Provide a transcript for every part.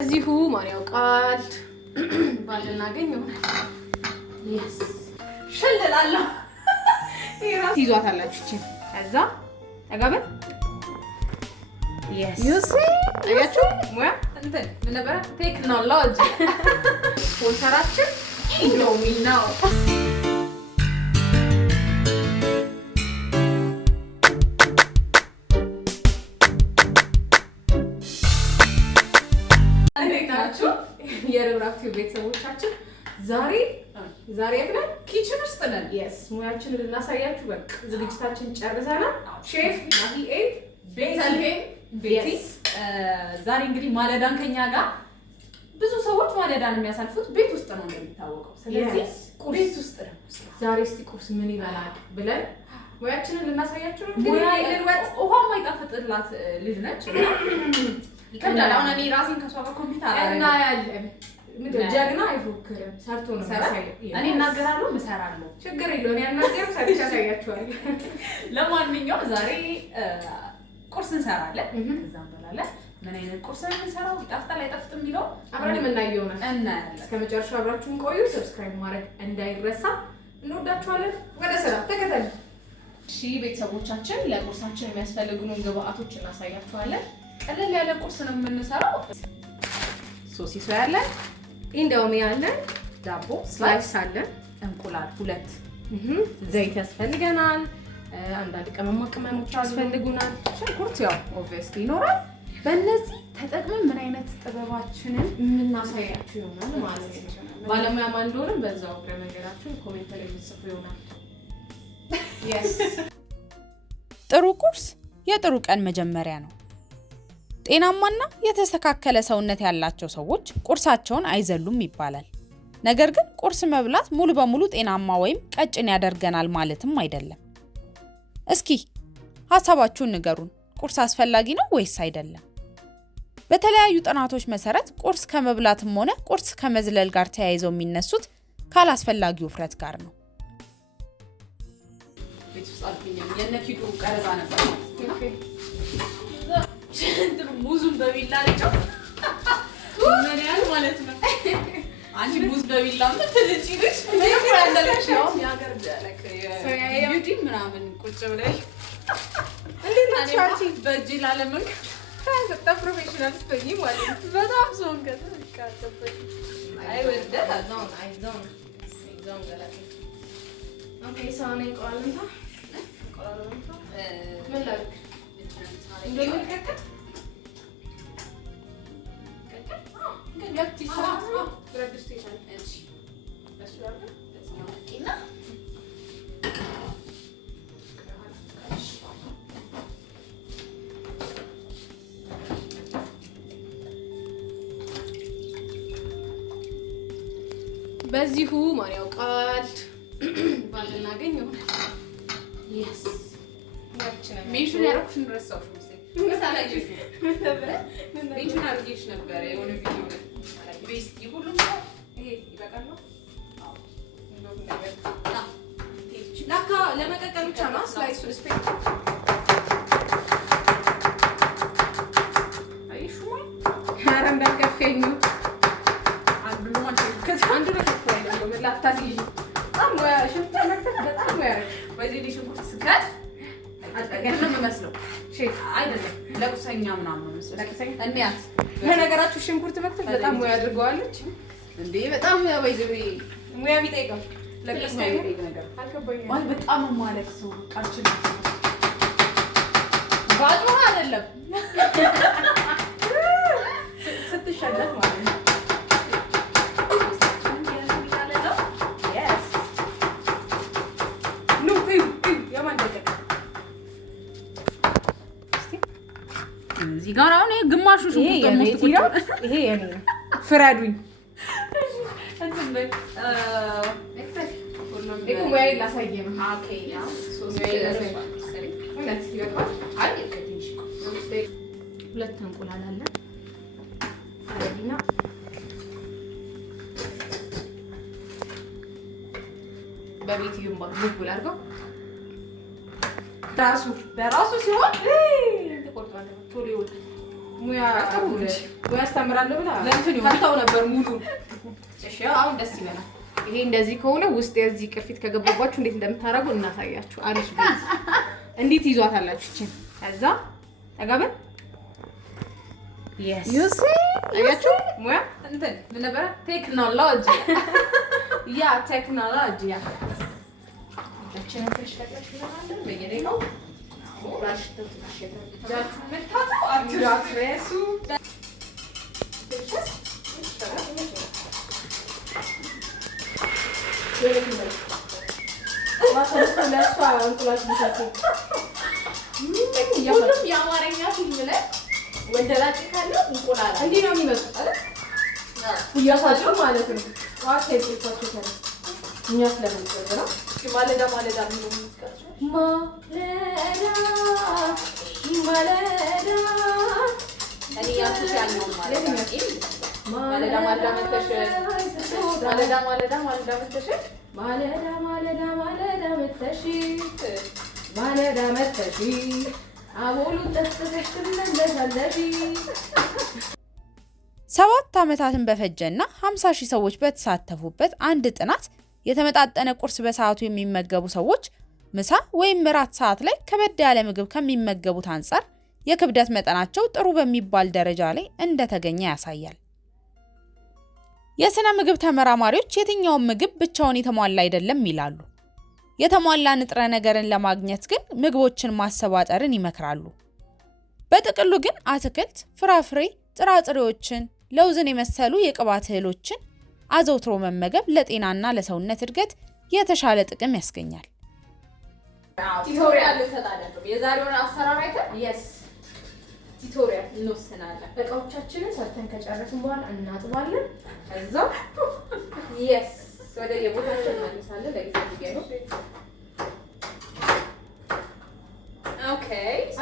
እዚሁ ማን ያውቃል ባልናገኝ ይሆናል። yes ሸልላለሁ ይራስ ይዟታላችሁ እቺ ከዛ አጋበን yes you see አያችሁ ሙያ እንትን ምን ነበር ቴክኖሎጂ ስፖንሰራችን ኢንዶሚ ነው። የረብራክቲው ቤተሰቦቻችን ዛሬ ያክላል ኪችን ውስጥ ነን። yes ሙያችንን ልናሳያችሁ በቃ ዝግጅታችን ጨርሰናል። ሼፍ ናሂኤል ቤቲ ዛሬ እንግዲህ ማለዳን ከኛ ጋር ብዙ ሰዎች ማለዳን የሚያሳልፉት ቤት ውስጥ ነው እንደሚታወቀው። ስለዚህ ቤት ውስጥ ነው ዛሬ እስቲ ቁርስ ምን ይበላል ብለን ሙያችንን ልናሳያችሁ ነው። እንግዲህ ውሃ የማይጣፍጥላት ልጅ ነች። ይከብዳል። አሁን እኔ ራሴን ከሷ ጋር ኮምፒውተር እናያለን። ጀግና አይፎክርም ሰርቶ ነው የሚያሳየው። እኔ እናገራለሁ እሰራለሁ፣ ችግር የለውም። እኔ አናገርም ሰርቼ አሳያችኋለሁ። ለማንኛውም ዛሬ ቁርስ እንሰራለን፣ ከዛ እንበላለን። ምን አይነት ቁርስ ነው የምንሰራው? ይጣፍጣል አይጣፍጥም የሚለው አብረን የምናየው ነው። እናያለን። እስከ መጨረሻው አብራችሁን ቆዩ። ሰብስክራይብ ማድረግ እንዳይረሳ። እንወዳችኋለን። ወደ ስራ ተከተሉ። እሺ ቤተሰቦቻችን፣ ለቁርሳችን የሚያስፈልጉንን ግብአቶች እናሳያችኋለን። ቀለል ያለ ቁርስ ነው የምንሰራው። ሶሲሶ ያለን፣ ኢንዶሚ ያለን፣ ዳቦ ስላይስ አለን፣ እንቁላል 2፣ ዘይት ያስፈልገናል፣ አንዳንድ ቅመማ ቅመሞች ያስፈልጉናል፣ ሽንኩርት ያው ኦብቪየስሊ ይኖራል። በእነዚህ ተጠቅመን ምን አይነት ጥበባችንን የምናሳያችሁ ይሆናል ማለት ነው። ባለሙያ ማን እንደሆነም በዛው እግረ መንገዳችሁን ኮሜንት ላይ ጽፉ ይሆናል። yes ጥሩ ቁርስ የጥሩ ቀን መጀመሪያ ነው። ጤናማና የተስተካከለ ሰውነት ያላቸው ሰዎች ቁርሳቸውን አይዘሉም ይባላል። ነገር ግን ቁርስ መብላት ሙሉ በሙሉ ጤናማ ወይም ቀጭን ያደርገናል ማለትም አይደለም። እስኪ ሐሳባችሁን ንገሩን። ቁርስ አስፈላጊ ነው ወይስ አይደለም? በተለያዩ ጥናቶች መሰረት ቁርስ ከመብላትም ሆነ ቁርስ ከመዝለል ጋር ተያይዘው የሚነሱት ካላስፈላጊ ውፍረት ጋር ነው። ቤት ውስጥ አልኩኝም የነኪዱ ቀረጻ ነበር ማለት ነው። ሙዙን በቢላ ልጨው ምን ያህል ማለት ነው። አንቺ ሙዝ በቢላ ምትልጪ ልጅ ምን ያለሽ ነው ያገር ዳለክ የዩዲ ምናምን ቁጭ ብለሽ እንዴት አቻቺ በእጅ ላለምን በጣም ፕሮፌሽናል ስቶኝ ማለት ነው። በጣም ሶን ከተካተበት አይ ወደታ ነው አይዞን ገለጥ ኦኬ ሳኔ ቆላንታ ምን ላድርግ እንደምን ከከት በዚሁ ማን ያውቃል ባልናገኝ ይሆናል። yes ሜንሽን ያደረኩሽን ረሳሁሽ መሰለኝ። መሳላጅሽ ሜንሽን አድርጌሽ ነበር የሆነ ቪዲዮ ላይ ቤስት ይሁሉም ይሄ ይበቃል ነው። አዎ ለካ ለመቀቀል ብቻ ነው ስላይስ ሪስፔክት አይሹማ አረም በከፈኝ አንዱ ነው ማለት አንዱ ነው ከፈኝ ነው ለላታሲጂ በጣም ሽንኩርት መክተፍ በጣም ነው ያረግ በዚህ ሽንኩርት ስከት አጠገብ ነው የሚመስለው። ሼፍ አይደለም ለቁሰኛ ምናምን ነው የሚመስለው። ለቁሰኛ እንያት በነገራችሁ ሽንኩርት መክተፍ በጣም ሙያ አድርገዋለች እንዴ! በጣም ወይዘሪ ሙያ ቢጠይቀው ለቁሰኛ ነገር አልከባኝ ማለት በጣም ማለት ሰው ቃልችን ባዶ አይደለም ስትሸነፍ ማለት ነው። እዚህ ጋር አሁን ይሄ ግማሹ ሽንኩርት ተሞስቶ ይሄ የኔ ነው። ፍረዱኝ። እንትን በይ እኮ ሙያ ላሳየ ነው። ኦኬ ያ ሁለት እንቁላል አለ አረቢና በቤት ይሁን ባጉል አድርገው በራሱ ሲሆን ተቆርጧል ቶሎ ይወጣል። ሙያ አስተምራለሁ ብላ ታው ነበር ሙሉ። እሺ አሁን ደስ ይበላል። ይሄ እንደዚህ ከሆነ ውስጥ የዚህ ቅርፊት ከገባባችሁ እንዴት እንደምታረጉ እናሳያችሁ። አሪፍ ነው። እንዴት ይዟታላችሁ እቺን ከዛ ተጋበን yes you see አያችሁ ሙያ እንትን ምን ነበር ቴክኖሎጂ ያ ቴክኖሎጂ ያ እቺን ተሽከርከሽ ምናምን በየደቂቃው ሁሉም የአማርኛ ፊልም ላይ ወንደላጤ ካለው እንቁላል እንዲህ ነው የሚመስሉት አይደል? እያሳቸው ማለት ነው። ዋት ሄድኩት ነው እኛ ስለምንገዛ ነው። ማለዳ ማለዳ ምን ነው የምትቀርጹት? ማለዳ እኔ ያልኩት ያለው ማለት ነው። ማለዳ ማለዳ መተሽ ማለዳ ማለዳ ማለዳ መተሽ ማለዳ ማለዳ ማለዳ መተሽ ማለዳ መተሽ አቦሉ ተስተሽ ትመለሳለሽ። 7 ዓመታትን በፈጀና 50,000 ሰዎች በተሳተፉበት አንድ ጥናት የተመጣጠነ ቁርስ በሰዓቱ የሚመገቡ ሰዎች ምሳ ወይም እራት ሰዓት ላይ ከበድ ያለ ምግብ ከሚመገቡት አንፃር የክብደት መጠናቸው ጥሩ በሚባል ደረጃ ላይ እንደተገኘ ያሳያል። የስነ ምግብ ተመራማሪዎች የትኛውም ምግብ ብቻውን የተሟላ አይደለም ይላሉ። የተሟላ ንጥረ ነገርን ለማግኘት ግን ምግቦችን ማሰባጠርን ይመክራሉ። በጥቅሉ ግን አትክልት፣ ፍራፍሬ፣ ጥራጥሬዎችን፣ ለውዝን የመሰሉ የቅባት እህሎችን አዘውትሮ መመገብ ለጤናና ለሰውነት እድገት የተሻለ ጥቅም ያስገኛል። ቲቶሪያል ተጣጣደው የዛሬውን አሰራር አይተን yes ቲቶሪያል እንወስናለን። እቃዎቻችንን ሰርተን ከጨረስን በኋላ እናጥባለን። ከዛ yes ወደ የቦታችን እንመለሳለን። ለጊዜው ይገኛል። ኦኬ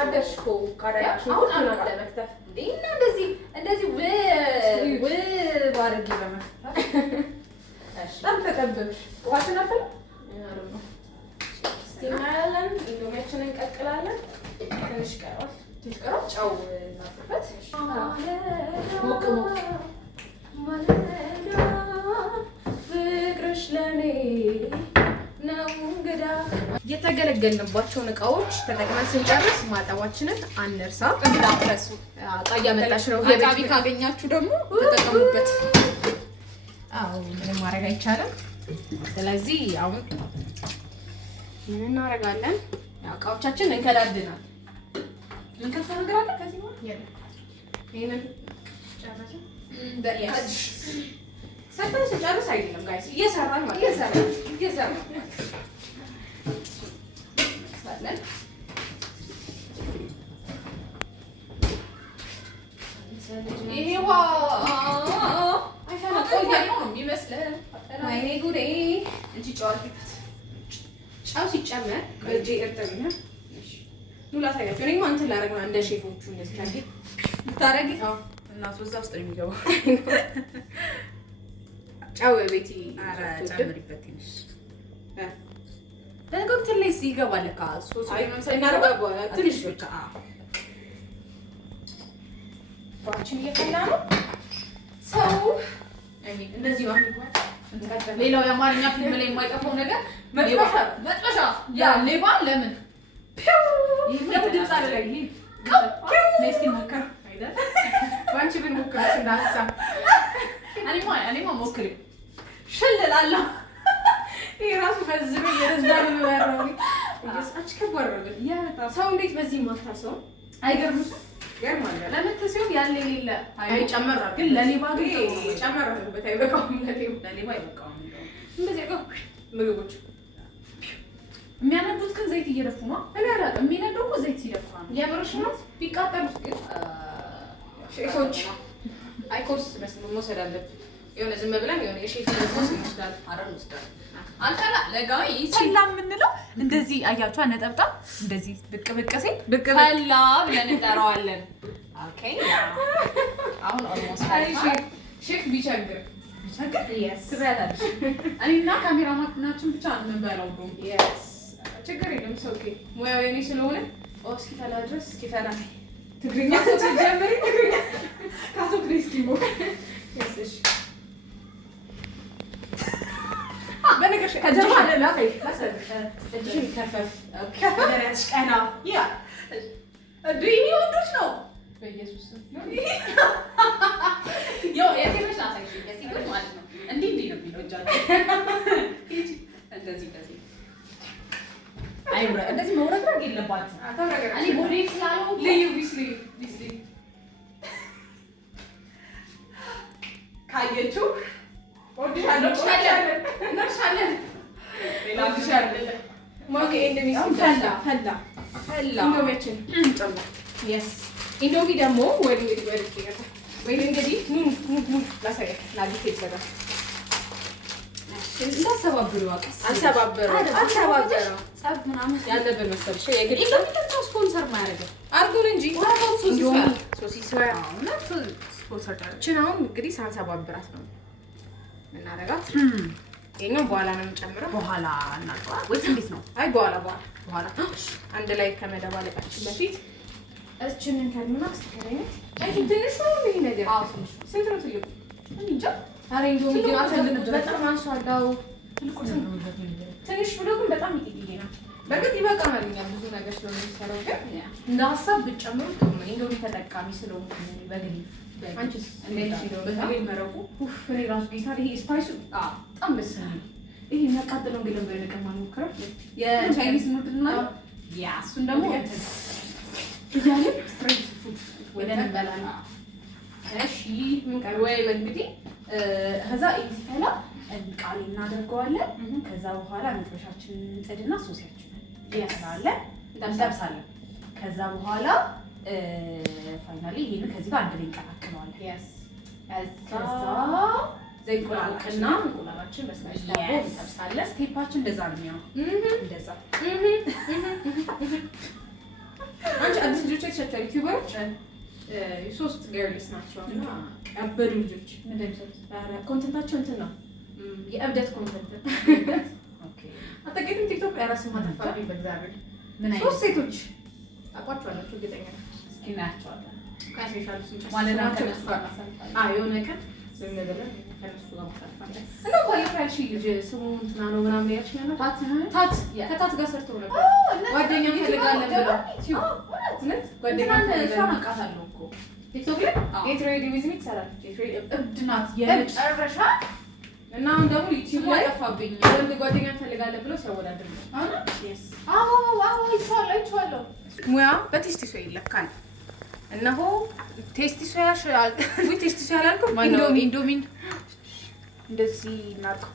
አደሽኮ ካራያሽ አሁን አንተ ለመክተፍ እንዴና እንደዚህ ባረግ ለመክተፍ እሺ ተቀበልሽ ዋሽን አፈለ ነው ስቲማለን ኢንዶሜሽንን እንቀቅላለን። ትንሽ ቀረዋል ጨው እናጥበት ሞቅ ማለዳ ፍቅርሽ ለኔ ነው እንግዳ። የተገለገልንባቸውን እቃዎች ተጠቅመን ስንጨርስ ማጠባችንን አንርሳ። እንዳትረሱ። ጣያ መጣሽ ነው የጋቢ ካገኛችሁ ደግሞ ተጠቀሙበት። አዎ ምንም ማድረግ አይቻልም። ስለዚህ አሁን ምን እናደርጋለን? እቃዎቻችን እንከዳድናል። ምን ከፈ ነገር አለ ከዚህ ነው ያለው። ይሄንን ጨረስን። በያስ ሰርተን ስንጨርስ አይደለም ጋይስ እየሰራን ማለት እየሰራን ሰለን ይሄዋ አይፈና ቆያ ነው የሚመስለው። ወይኔ ጉዴ እንጂ ጨው ሲጨመር እጄ እርጥብ ነው። እሺ ኑላ ታያችሁ። እኔማ እንትን ላደርግ ነው እንደ ሼፎቹ እንደዚህ ታዲያ ብታረጊ እና ሶዛ ውስጥ ነው የሚገባው። ጨው ቤቲ ጨምሪበት ትንሽ ለነገሩ ላይ ይገባል ለካ ሶስ እናደርጋለን ትንሽ ብቻ። ባችን እየፈላ ነው ሰው እንደዚህ ነው የሚባል። ሌላው የአማርኛ ፊልም ላይ የማይጠፋው ነገር መጥበሻ ያ ሌባ ለምን ለምን ድምፅ አለ ላይ ነስቲ ሞከር አይደል? ባንቺ ግን ሞከር እንዳሳ እኔማ ሞክሪ ሸልላለሁ። ይሄ ራሱ በዝም የረዛው ነው ያለው። አንቺ ከባድ ነው ግን ሰው እንዴት በዚህ ማታሰው አይገርምሽ? ገርማል። ለምትሲው ያለ የሌለ አይጨመር ግን ለሌባ ግን ጨመር አድርጉበት። አይበቃውም ለሌባ አይበቃውም። እንደዚህ ነው ምግቦች የሚያነዱት ግን ዘይት እየደፉ ነው። እኔ አላውቅም። የሚነደው እኮ ዘይት ሲደፋ ነው። የምርሽ ነው። ቢቃጠሉት ግን ሼፎች አይኮርስ መውሰድ አለብን። የሆነ ዝም ብለን የሆነ የሼፍ መስመር ይችላል አረን ወስዳል። አንተላ ለጋይ ይሰላ የምንለው እንደዚህ አያችሁ ነጠብጣብ እንደዚህ ብቅ ሲል ፈላ ብለን እንጠራዋለን። ኦኬ አሁን ኦልሞስት ሼፍ ቢቸግር yes ትበላለሽ። እኔና ካሜራማናችን ብቻ ነው የምንበላው ነው yes ችግር የለም። ኦኬ ሙያው የኔ ስለሆነ እስኪ ፈላ ድረስ እስኪ ፈላ ትግርኛ ስትጀምሪ ትግርኛ ካቶ ግሬስ ኪሞ እሺ በነገርሽ ከጀማለ ላፈይ እሺ ከፈፍ ከፈፍ ቀና ያ ዱይኒ ወንዶች ነው በኢየሱስ ያው የሴቶች አሳይሽ የሴቶች ማለት ነው እንዲህ ነው የሚለው እጃቸው እንደዚህ አይውራ እንደዚህ መውረግረግ የለባችሁ እኔ ሞዴል ስላለው ልዩ ቢስሊ ካየችው ወዲሻለን ሌላ ዲሻለን ማገ እንደሚስ ፈላ ኢንዶሚችን ጨምር yes ኢንዶሚ ደግሞ ወይ እንግዲህ ኑ ላሳያችሁ ላዲስ ይዘጋ እንዳሰባብሩ አቀስ አንሰባብረው ጸብ ምናምን ያለብን መሰልሽ የግድ ኢንዶሚ ስፖንሰር ማያደርገው አርጉን እንጂ ሶሲስ እና ስፖንሰር ቻናውን እንግዲህ ሳንሰባብራት ነው እናረጋት የኛው በኋላ ነው የምጨምረው በኋላ እናጥራ ወይስ እንዴት ነው አይ በኋላ አንድ ላይ ከመደባለቃችን በፊት እችንን ከርምና አስተካክለኝ አይ ትንሽ ነው ይሄ ነገር አዎ ትንሽ ስንት ነው ትልቁ እንጃ አሬ እንደው ሚግራተልን በጣም አንሷዳው ትንሽ ብሎ ግን በጣም ይጥይዬ ነው በርግጥ ይበቃናል እኛ ብዙ ነገር ስለምንሰራው ግን እንደ ሀሳብ ብትጨምሩ ጥሩ ነው እንደው ተጠቃሚ ስለሆንኩ በግል አንቺስ እንዴት ነው በተለይ መረቁ እኔ ራሱ ጌታ ይሄ ስፓይሱ በጣም ደስ ይላል ይሄ የሚያቃጥለው ግን ለምን ለቀማ ሞክረው የቻይኒዝ ኑድል ነው ያ እሱን ደግሞ ይያለን ስትሬት ፉድ ወደን እንበላለን እሺ ምን ቀር ወይ እንግዲህ ከዛ እዚህ ፈላ ቃል እናደርገዋለን ከዛ በኋላ መጥበሻችንን እንጥድና ሶሲያችንን ያስራለን እንጠብሳለን ከዛ በኋላ ፋይናሊ ይሄን ከዚህ ጋር አንድ ላይ እንቀላቅለዋለን ከዛ ዘይቆላልና እንቁላላችን በስላሽ ዳቦ እንጠብሳለን ስቴፓችን እንደዛ ነው የሚሆነው እንደዛ አንቺ አዲስ ልጆች አይቻቻል ዩቲዩበሮች ሶስት ገርልስ ናቸው እና ያበዱ ልጆች ምን እንደሚሰሩት ኮንተንታቸው እንትን ነው የእብደት ኮንተንት ኦኬ አጠቂት ቲክቶክ ያራስ ማጠፋብኝ በእግዚአብሔር ምን አይነት ሶስት ሴቶች አቋጫላችሁ እርግጠኛ ነኝ እስኪ እናያቸዋለን ካሴሻል ስንጨርስ ማለዳ ከነሱ ጋር አዎ የሆነ ቀን ዝም ብለን ከነሱ ጋር ማሳልፋለን እና ባለፈው ልጅ ስሙ እንትና ነው ምናምን ያልሽኝ ነው ታት ከታት ጋር ሰርተው ነበር ጓደኛ ፈልጋለን ብለው እውነት ጓደኛ ፈልጋለን አቃታለሁ እኮ ቲክቶክ ላይ የትሬድ ዊዝሚ ትሰራለች የትሬድ እብድናት የመጨረሻ እና አሁን ደግሞ ዩቲዩብ ላይ ጠፋብኝ ወንድ ጓደኛ ፈልጋለን ብለው ሲያወዳድር ነው አዎ ይቻላል ሙያ በቴስቲ ሰው ይለካል እነሆ ቴስቲ ሶያ ያሻል ወይ ቴስቲ ሶያ አላልኩም ኢንዶሚን እንደዚህ ናርኩ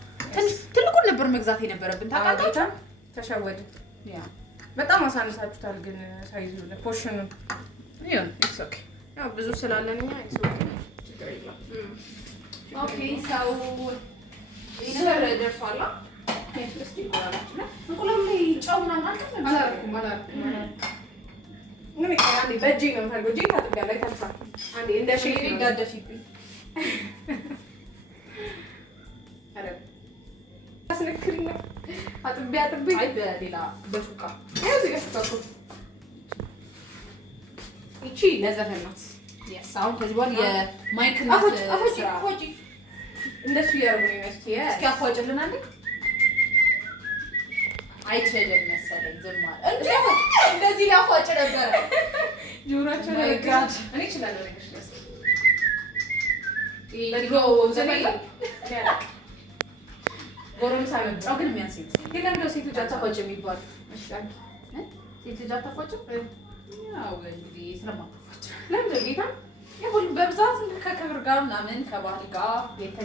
ትልቁን ነበር መግዛት የነበረብን ታውቃላችሁ ተሸወድ ያ በጣም አሳንሳችሁታል ግን ሳይዙ ለፖርሽኑ ይሁን ኢትስ ኦኬ ያው ብዙ ስላለንኛ ኢትስ ኦኬ ችግር የለም ኦኬ ሰው ይሄ ደርሷል እስቲ እንቁላል ላይ ጨው ምናምን አላልኩም ምን ይቀራል በእጄ ነው ታርጎ እጄ ታጥቢያ ላይ ታጥፋ አንዴ እንደ ሼሪ እንዳደፊብኝ አረ አስነክሪና አጥቢያ አይ በሌላ በሹካ ያው እዚህ ጋር እቺ ለዘፈናት yes አሁን ከዚህ በኋላ የማይክ ናት አፎጂ እንደሱ ያርጉ ነው እስኪ አፏጭልናል አይችልም መሰለኝ ዝም አለ እንደዚህ ሊያፏጭ ነበር ጆሮአቸው ላይ ጋር እኔ እችላለሁ ነገር ስለስ ለዲጎ ዘመን ጎረም ሳይሆን ጫው ግን የሚያንስኝ ግን ለምንድነው ሴቶች አታፏጭ የሚባሉ እሺ ሴቶች አታፏጭ ያው እንግዲህ ስለማታፏጭ ለምን ጌታ ይሁን በብዛት ከክብር ጋር ምናምን ከባህል ጋር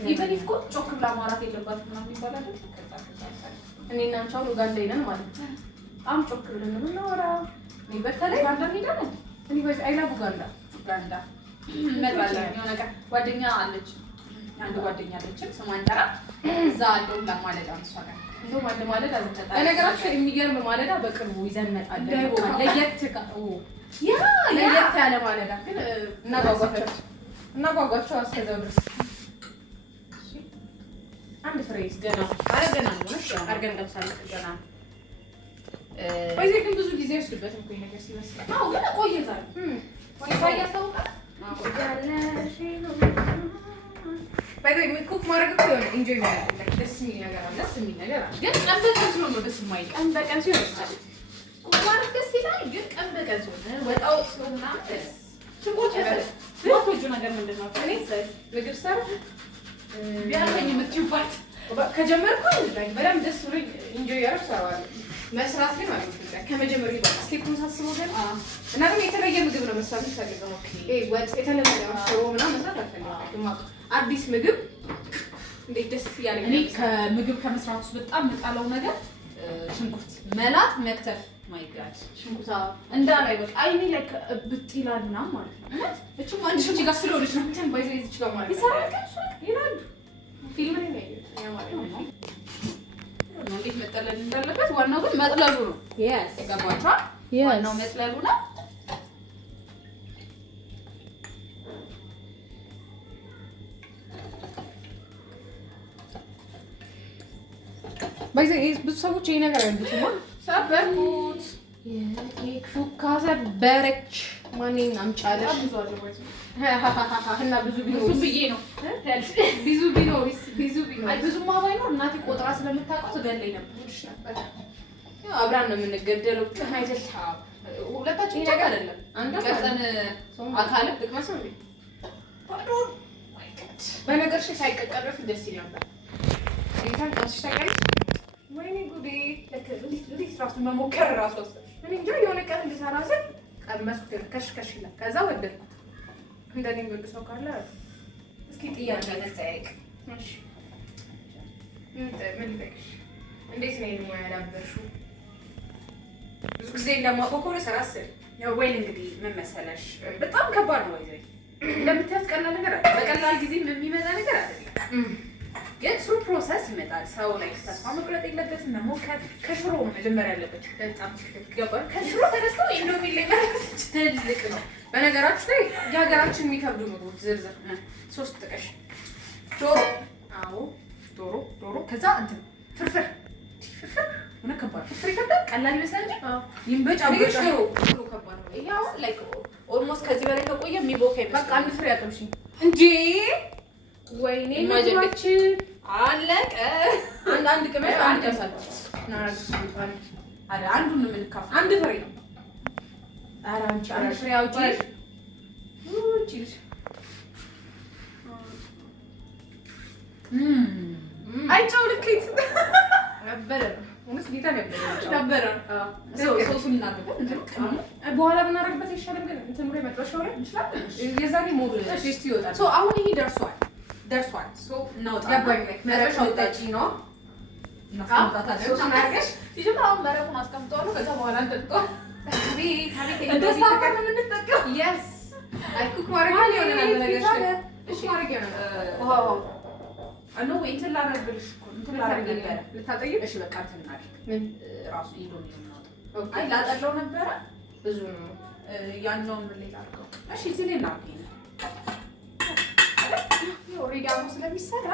ይበልጥ እኮ ጮክ ብላ ማውራት የለባትም ምናምን ይባላል ከዛ እኔ እና አንቺ አሁን ኡጋንዳ ነን ማለት ነው በጣም ጮክ ብለን ነው የምናወራው እኔ በተለይ ኡጋንዳ ሄደን እኔ በዚህ አይላ ኡጋንዳ መጣላ የሆነ ቀን ጓደኛ አለች አንድ ጓደኛ አለች ስሟን ጠራ እዛ አለው ለማለዳ አንሷጋ እንደው ማለዳ አዘጣጣ ለነገራችን የሚገርም ማለዳ በቅርቡ ይዘን መጣለን ለየት ለየት ያለ ማለዳ ግን እናጓጓቸው እስከዛው ድረስ አንድ ፍሬስ ገና አረገና ነው አርገን ገብሳለን ገና ወይስ ግን ብዙ ጊዜ ወስድበት እኮ ይሄ ነገር ሲመስል አዎ ግን ቆየ ዛሬ ኩክ ማድረግ እኮ የሆነ ኢንጆይ ማለት ደስ የሚል ነገር አለ። ግን ቀን በቀን ሲሆን ነው ደስ የማይል። ቀን በቀን ሲሆን ኩክ ማድረግ ደስ ይላል። ግን ቀን በቀን ሲሆን ወጣው ሲሆን ምናምን ደስ የምትወጂው ነገር ምንድን ነው? ምግብ ሰራ ቢያንሰኝ የምትይባት ከጀመርኩኝ በደምብ ደስ ብሎኝ ኢንጆይ ያደረግ ሰራዋለሁ። መስራት ግን ማለት ነው ከመጀመሪያው ይባላል። ስቴፑን ሳስበው ግን እና ግን የተለየ ምግብ ነው መስራት የምፈልገው። ወጥ የተለመደ ሽሮ ምናምን መስራት አልፈልግም። አዲስ ምግብ እንዴት ደስ እያለኝ እኔ ከምግብ ከመስራት ውስጥ በጣም የምጣለው ነገር ሽንኩርት መላጥ መክተፍ ማይ ጋድ ሽንኩርታ እንዳላይ በቃ አይኔ ላይ ብጥይላል ምናምን ማለት ነው። እቺም አንድ ሽንኩርት ጋር ስለሆነች ነው እንትን ባይዘ ይዝች ጋር ማለት ነው ይሰራል። ይላሉ ፊልም ላይ ነው ያ ማለት ነው። እንዴት መጠለል እንዳለበት ዋናው ግን መጥለሉ ነው። yes ገባችኋል? ዋናው መጥለሉ ነው። ባይዘ ብዙ ሰዎች ይሄ ነገር አይሉትም። ሰበርኩት የኬክ ሹካ ሰበረች። ማንኝ አምጫለሽ እና ብዙ ብዬ ነው ብዙማ ባይኖር እናቴ ቆጥራ ስለምታውቀው ትገለኝ ነበር። ያው አብራን ነው የምንገደለው አይደል? ሁለታችን ብቻ አይደለም አንድ ቀን አካል ልቅመስ ነው እንዴ? በነገርሽ ሳይቀቀረፍ ደስ ይል ነበር። እንኳን ታስሽ ታውቂያለሽ? ወይኔ ጉዴ! ለከዚህ ራሱ መሞከር ራሱ እኔ እንጃ የሆነ ቀን ልሰራ ስል ቀመስኩት ከሽከሽ ይላል። ከዛ ወደድኩት። እንደኔ ወደ ሰው ካለ እስኪ ጥያቄ ልጠይቅ። እሺ ምን ልጠይቅሽ? እንዴት ነው ይሄን ሙያ ያዳበርሽው? ብዙ ጊዜ እንደማውቀው ከሆነ ስራ ስል ያው ወይ እንግዲህ ምን መሰለሽ በጣም ከባድ ነው። ይዘይ እንደምታዩት ቀላል ነገር አይደለም። በቀላል ጊዜ የሚመጣ ነገር አይደለም። ግን ስሩ ፕሮሰስ ይመጣል። ሰው ላይ ተስፋ መቁረጥ የለበትም። መሞከር ከሽሮ መጀመሪያ ያለበት በጣም ገባል። ከሽሮ ተነስተው ኢንዶሚል ላይ ማለት ትልቅ ነው። በነገራችን ላይ የሀገራችን የሚከብዱ ምግቦች ዝርዝር 3 ጥቀሽ። ዶሮ፣ አዎ ዶሮ። ከዛ እንትን ፍርፍር ሆነ ከባድ ፍርፍር ይከብዳል። ቀላል ይመስላል እንጂ ይንበጫበጫ ሽሮ ከባድ ነው። ይሄ አሁን ላይክ ኦልሞስት ከዚህ በላይ ከቆየ የሚቦካ ይመስላል። በቃ አንድ ፍሬ አጥምሽ እንዴ! ወይኔ ማጀለች አለቀ። አንድ ቅመሽ አንድ ያሳል አንዱን ነው የምንካፈው። አንድ ፍሬ ነው። ኧረ አንቺ አንድ ፍሬ አውጪ አይቻው ልክት ነበር ወንስ ጌታ ነበር። ሶሱን እናደርጋለን በኋላ ብናደርግበት ይሻላል። ግን እንትን ላይ መጥበሻው ላይ ይችላል የዛኔ ሞድ ቴስት ይወጣል። ሶ አሁን ይሄ ደርሷል። ሶ እናውጣ ገባኝ። መጥበሻው ወጣጪ ነው እናስቀምጣታለን። ሶ እናርገሽ ይጀምራው መረቁን አስቀምጣለሁ። ከዛ በኋላ እንጠጣው እንደዛ ነው የምንጠቀው። yes አይ ኩክ ማድረግ ይሆናል ነገር እሺ ማድረግ ይሆናል። ዋው አኖ እንትን ላረግልሽ እንትን ላረግ ነበር ልታጠይቅ። እሺ በቃ እንትን እናድርግ። ምን ራሱ ይዶን ነው። አይ ላጠለው ነበር ብዙ ነው ያኛውን ምን ላይ ላድርገው? እሺ እዚህ ላይ ላድርግ። ኦሬዲ አሁን ስለሚሰራ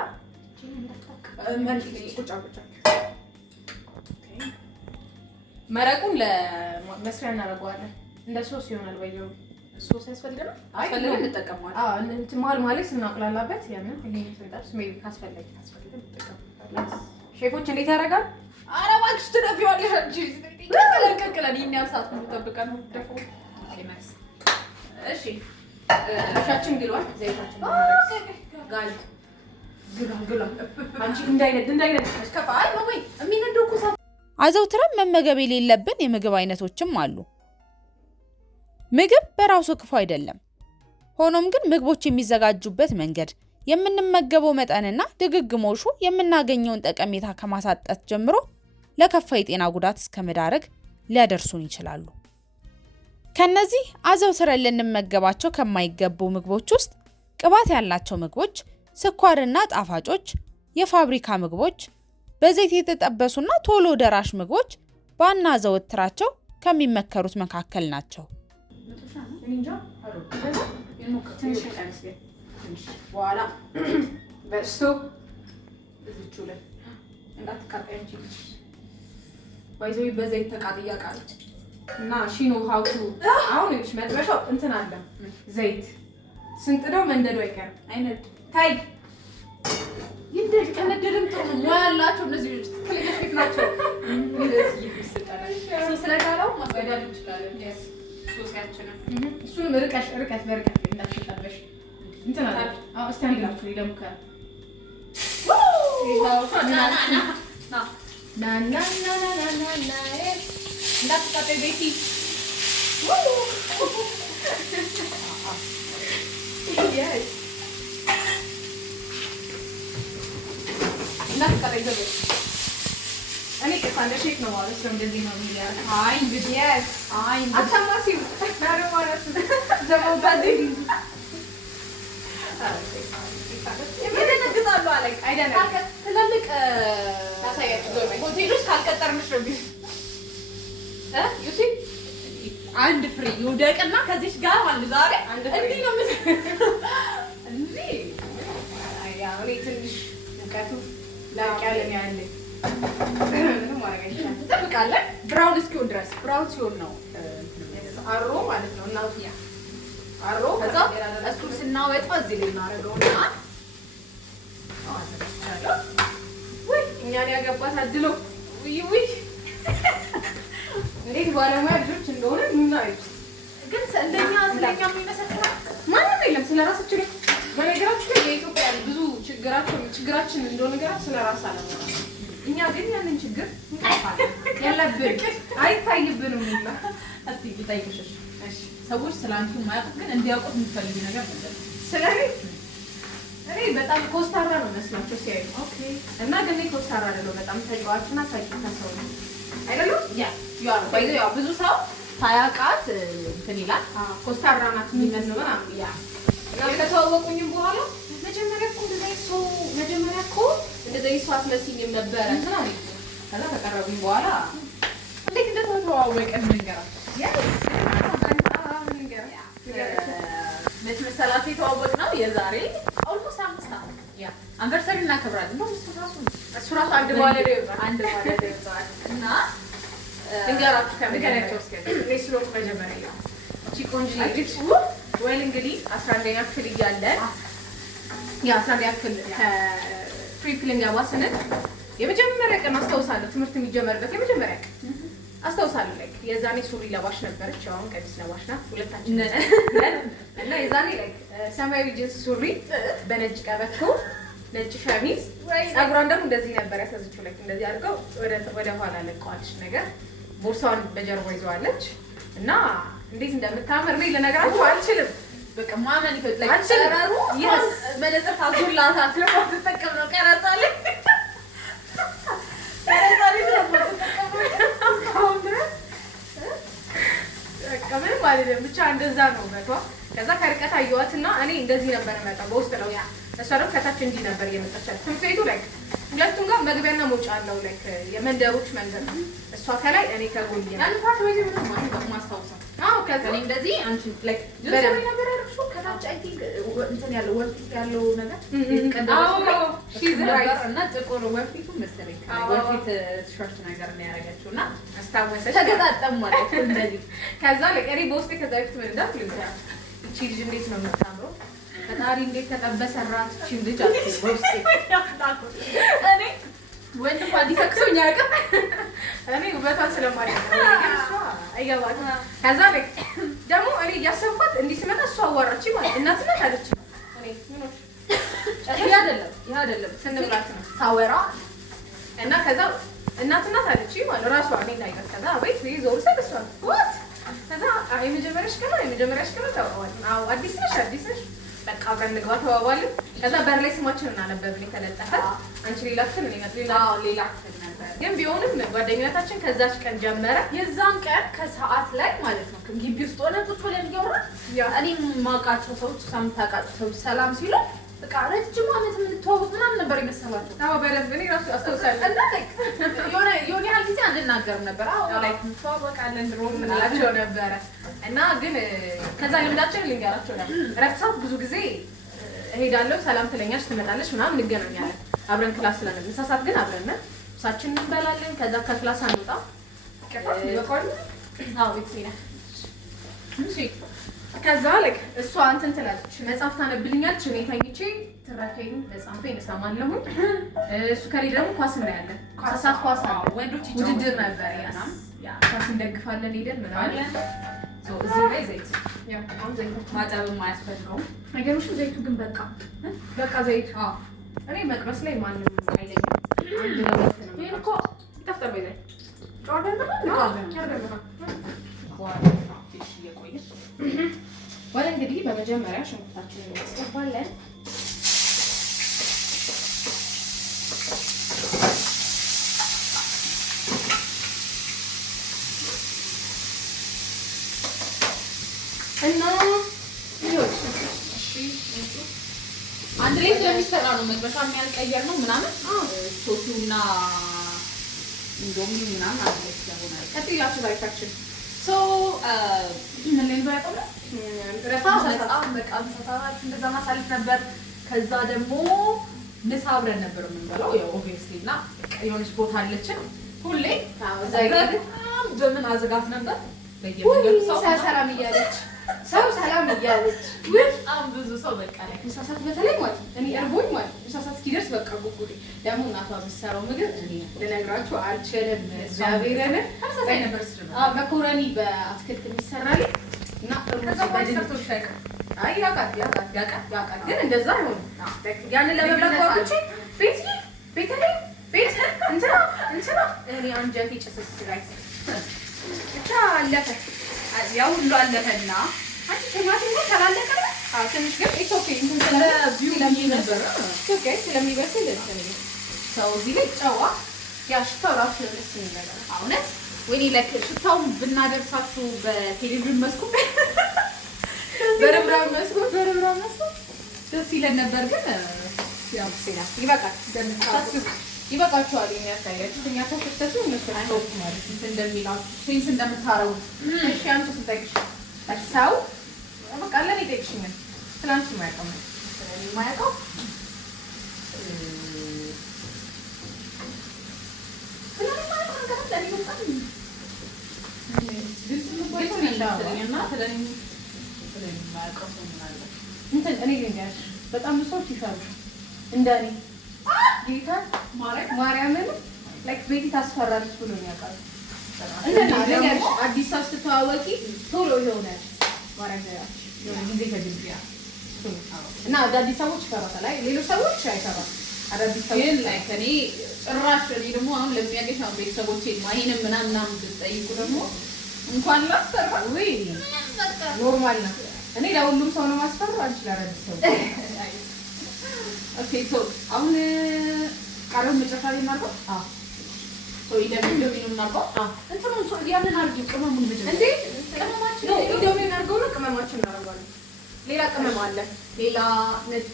መረቁን ለመስሪያ እናደርገዋለን። እንደ ሶስ ይሆናል። ወይው ሶስ ያስፈልገናል። አስፈልገን እንጠቀመዋለን። አዎ እንትን ማለት ስናቅላላበት ያንን ይሄን ስንጠብስ ሜቢ ካስፈለገ እንጠቀማለን። ሼፎች እንዴት ያደርጋል? ኧረ እባክሽ ትደፊዋለሽ እንጂ ቀቅለን ይሄን ያህል ሰዓት ነው ተጠብቀን ነው ደፈው። እሺ እሻችን ግሏል። ዘይታችን ጋል ግላ አንቺ እንዳይነት ከፋይ ነው ወይ የሚነደው ኩሳ። አዘውትረን መመገብ የሌለብን የምግብ አይነቶችም አሉ። ምግብ በራሱ ክፉ አይደለም። ሆኖም ግን ምግቦች የሚዘጋጁበት መንገድ፣ የምንመገበው መጠንና ድግግሞሹ የምናገኘውን ጠቀሜታ ከማሳጣት ጀምሮ ለከፋ የጤና ጉዳት እስከ መዳረግ ሊያደርሱን ይችላሉ። ከነዚህ አዘውትረን ልንመገባቸው ከማይገቡ ምግቦች ውስጥ ቅባት ያላቸው ምግቦች፣ ስኳርና ጣፋጮች፣ የፋብሪካ ምግቦች፣ በዘይት የተጠበሱና ቶሎ ደራሽ ምግቦች ባናዘወትራቸው ከሚመከሩት መካከል ናቸው። በኋላ በስቶ እዚቹ ላይ እንዳትቃጠይ እንጂ ባይዘው በዘይት ተቃጥያ ቃል እና ሺኖ ሀውቱ አሁን እሺ መጥበሻው እንትን አለ ዘይት ስንጥደው መንደዱ አይቀርም። አይነት ታይ ይንደድ ከነደደም ጥሩ ነው ያላቸው እነዚህ ልጅ ትክክለኛ ናቸው። እንደዚህ ይስጣል ስለጋለው ማስወዳድ እንችላለን። yes ሶስያችንን እሱንም ርቀሽ በርቀት እንዳትጠበሽ እንትን አለ። አዎ እስቲ አንግላችሁ ይለሙከ ና እንዳትጣጣይ ቤቲ እንዳትጣጣይ ዘበ እኔ ከሳንደ ሼክ ነው ማለት ነው። እንደዚህ ነው የሚያደርግ። አይ እንግዲህ አይ አታማሲው ናረማራስ ዘመው ባዲ የምንነግጣሉ አለኝ አይደለም ትልልቅ ታሳያችሁ ሆቴሎች ካልቀጠርንሽ ነው ቢስ ዩሲ አንድ ፍሪ ይውደቅና ከዚህሽ ጋር ማለት ዛሬ እንዲህ ነው እንዴ አያ እኔ ትንሽ ሙቀቱ ላቅ ያለ ነው ያለኝ ምንም ማድረግ አይቻልም። ትጠብቃለህ ብራውን እስኪሆን ድረስ ብራውን ሲሆን ነው አሮ ማለት ነው። እናው ያ አሮ ከዛ እሱን ስናወጣው እዚህ ላይ እናደርገውና ወይ እኛን ያገባት አድሎ ውይ እንዴት ባለሙያ ልጆች እንደሆነ ኑና አይደል? ግን ስለኛ የሚመሰክረው ማንም የለም። ስለራሳችን በነገራችን ላይ የኢትዮጵያ ብዙ ችግራችን እንደሆነ ነገር ስለራስ አለመሆን እኛ ግን ያንን ችግር ያለብን አይታይብንም ሁላ። እስቲ ልጠይቅሽ እሺ ሰዎች ስላንቺ ማያውቁት ግን እንዲያውቁት የምትፈልጊ ነገር ምንድን ነው? ስለኔ እኔ በጣም ኮስታራ ነው መስላቸው ሲያዩ ኦኬ እና ግን እኔ ኮስታራ አይደለሁ። በጣም ተጫዋችና ሳቂታ ሰው ነው አይደለም? ያ ብዙ ሰው ሳያውቃት እንትን ይላል ኮስታራ ናት የሚመስለው ምናምን ያ እና ከተዋወቁኝም በኋላ መጀመሪያ እኮ እንደዚህ ሰው አትመስይኝም ነበረ እንትና ነው። ከዛ ተቀረቡኝ በኋላ እንዴት እንደተዋወቀን ንገራቸው። መሰላት የተዋወቅነው የዛሬ ኦልሞስት 5 ዓመት ያ አንቨርሰሪ እናከብራለን። ነው እሱ ራሱ አንድ ማለት ይወጣል እና ንገራችሁ ከመገናኛቸው እስከ ስለሆንኩ መጀመሪያ ያው እቺ ቆንጆ ልጅ ወይ እንግዲህ 11ኛ ክፍል እያለን ያ 11ኛ ክፍል ከፕሪፕሊንግ ያዋስነን የመጀመሪያ ቀን አስታውሳለሁ። ትምህርት የሚጀመርበት የመጀመሪያ ቀን አስታውሳለሁ። ላይክ የዛኔ ሱሪ ለባሽ ነበረች፣ አሁን ቀሚስ ለባሽ ናት ሁለታችን እና የዛኔ ላይክ ሰማያዊ ጂንስ ሱሪ በነጭ ቀበቶ ነጭ ሸሚዝ ፀጉሯን ደግሞ እንደዚህ ነበር ያሳዘችው። ላይክ እንደዚህ አድርገው ወደ ኋላ ለቀዋለች ነገር ቦርሳዋን በጀርባ ይዘዋለች እና እንዴት እንደምታምር እኔ ልነግራችሁ አልችልም። በቃ ማመን ይፈጥላል አልችልም። ይስ መነጽር ታዙላታ ስለማትጠቀም ነው ቀረጻለ ምንም አይደለም ብቻ እንደዛ ነው መቷ። ከዛ ከርቀት አየኋትና እኔ እንደዚህ ነበር መጣው በውስጥ ነው ያ እሷ ደግሞ ከታች እንዲህ ነበር እየመጣቻት። ትምህርት ቤቱ ላይክ ሁለቱም ጋር መግቢያና መውጫ አለው ላይክ የመንደሮች መንገድ ነው። እሷ ከላይ እኔ ከጎን ያን ፓርት ወይ ምንም ማስታወሳው አዎ ከዛ እኔ እንደዚህ አንቺ ላይክ ጀሰሪ ነበር ያልኩሽ ከታች አይ ቲንክ እንትን ያለው ወርፊት ያለው ነገር ቀደም ሺዝ ራይት እና ጥቁር ወርፊቱ መሰለኝ ወርፊት ቲሸርት ነገር ነው ያደረገችውና አስታወሰሽ ተገጣጣም ማለት እንደዚህ ከዛ ለቀሪ በውስጥ ከዛ በፊት ምን እንዳልኩ እቺ ልጅ እንዴት ነው የምታምረው ፈጣሪ እንዴት ተጠበሰራት እቺ ልጅ አትበውስ እኔ ወንድ እንኳን ዲሰክሶኝ አያውቅም። እኔ ውበቷን ስለማደንቅ አይገባትም። ከዛ ላይ ደግሞ እኔ እያሰብኳት እንዲህ ስመጣ እሷ አዋራች ማለት እናትነት አለች። እኔ ምኖች ይሄ አይደለም ስንብላት ነው ታወራ እና ከዛ እናትነት አለች ማለት ራሷ እኔ እንዳይቀር ከዛ ቤት ዞር ሰደሷል ወት ከዛ የመጀመሪያሽ ከማ ተዋዋል አዎ አዲስ ነሽ በቃ አብረን እንግባ ተዋዋልን። ከዛ በር ላይ ስማችን እናነበብን የተለጠፈ አንቺ ሌላ ክፍል እኔ ሌላ ክፍል ነበር። ግን ቢሆንም ጓደኝነታችን ከዛች ቀን ጀመረ። የዛን ቀን ከሰዓት ላይ ማለት ነው ግቢ ውስጥ ሆነ ቁጭ ብለን እያወራን እኔ የማውቃቸው ሰዎች ሳምታውቃቸው ሰዎች ሰላም ሲሉ በቃ ረጅም ዓመት የምንተዋወቅ ምናምን ነበር የመሰላቸው። አዎ በደንብ እኔ ራሱ አስታውሳለሁ። እና የሆነ ያህል ጊዜ አንናገርም ነበር። አዎ ላይክ እንተዋወቃለን ድሮ ምንላቸው ነበረ እና ግን ከዛ ልምዳችን ልንገራቸው ነበር። እረፍት ሰዓት ብዙ ጊዜ እሄዳለሁ፣ ሰላም ትለኛለች፣ ትመጣለች፣ ምናምን እንገናኛለን አብረን ክላስ ስለነበር። ምሳ ሰዓት ግን አብረን ምሳችንን እንበላለን። ከዛ ከክላስ አንወጣ አዎ ቤተሰብ ነው። እሺ ከዛ ልክ እሷ እንትን ትላለች፣ መጽሐፍ ታነብልኛለች። እኔ ተኝቼ ትረካኝ መጽሐፌን እሰማለሁ። እሱ ከሌ ደግሞ ኳስ እናያለን። ኳሳት ኳስ አለ፣ ወንዶች ውድድር ነበር። ያ ኳስ እንደግፋለን ሄደን ምናምን። እዚህ ላይ ዘይት ያው አሁን ዘይት ማጠብም አያስፈልገውም ነገሮች። ዘይቱ ግን በቃ ዘይቱ እኔ መቅረስ ላይ ማንም አይለኝም። አንድ ነው ነው ይሄ እኮ ይጣፍጣል። በላይ ጆርዳን ወደ እንግዲህ በመጀመሪያ ሽንኩርታችንን እናስገባለን። እና አንድ ላይ ስለሚሰራ ነው መጥበሻ የሚያልቀየር ነው ምናምን ሶሱና እንዶሚ ምናምን አንድ ላይ ስለሆነ ቀጥላችሁ ታሪካችን ምን ላይ ባያቀለ እንደዛ ማሳለፍ ነበር። ከዛ ደግሞ ምሳ አብረን ነበር የምንበላው ያው ኦብቪየስሊ እና የሆነች ቦታ አለችን ሁሌ እዛ በጣም በምን አዘጋት ነበር በየመንገዱ ሰው ሰላም እያለች በጣም ብዙ ሰው በቃ ላይ ምሳሳት በተለይ ማለት እኔ እርቦኝ ማለት ምሳሳት እስኪደርስ በቃ ጉጉዴ ደግሞ እናቷ የምትሰራው ምግብ እኔ ልነግራችሁ አልችልም። እግዚአብሔርን ተመሳሳይ ነበር መኮረኒ በአትክልት የሚሰራልኝ እና በድንች አይ ያውቃል ግን እንደዛ አይሆንም። ያንን ለመብላት ወርቼ ቤት እንትና እኔ አንጀቴ ጭስስ ጋይስ ብቻ አለፈ። ያው ሁሉ አለፈና አንቺ ቲማቲም ነው ተላለቀ። ትንሽ ግን ኢትስ ኦኬ እንትን ስለቪው ነበር ኦኬ ስለሚበስል ሰው እዚህ ላይ ጨዋ ያሽታው ራሱ ደስ የሚል ነገር እውነት ወይኔ ለክ ሽታውን ብናደርሳችሁ በቴሌቪዥን መስኮት በረብራም መስኮት ደስ ይለን ነበር። ግን ያው ሲላ ይበቃችኋል። የሚያሳያችሁ እኛ ተፈተቱ መስራቸው ማለት እንደሚላችሁ ሴንስ እንደምታረው እሺ አንቺ ስንጠቅሽ ታሳው በቃ ለኔ ጠቅሽኝ ትላንት ማያውቀው በጣም ሰዎች ይሻሉ እንደኔ ጌታ ማርያምን ላይክ ቤቲ ታስፈራለች ብሎኛል። እንደና አዲስ ሰው ስትተዋወቂ ቶሎ ይሆናል ማርያም ጊዜ ከጅብያ እና አዳዲስ ሰዎች ይፈራታል። ሌሎች ሰዎች አይፈራም። አዳዲስ ሰዎች ግን ላይክ እኔ ጭራሽ እኔ ደግሞ አሁን ለሚያገኝ አሁን ቤተሰቦቼ ማይንም ምናምን ብትጠይቁ ደግሞ እንኳን ላስፈራ ወይ ኖርማል ነው። እኔ ለሁሉም ሰው ነው ማስፈራው። አንቺ ለአዳዲስ ሰው ኦኬ ሶ አሁን ቃሪያውን መጨረሻ ላይ እናድርገው። ኢንዶሚኑን እናድርገው። እንትኑን ያንን አድርጊው ቅመሙን ምንድን ነው እንዴ? ቅመማችን ነው ኢንዶሚኑን አድርገው ነው ቅመማችን እናደርጋለን። ሌላ ቅመም አለ። ሌላ ነጭ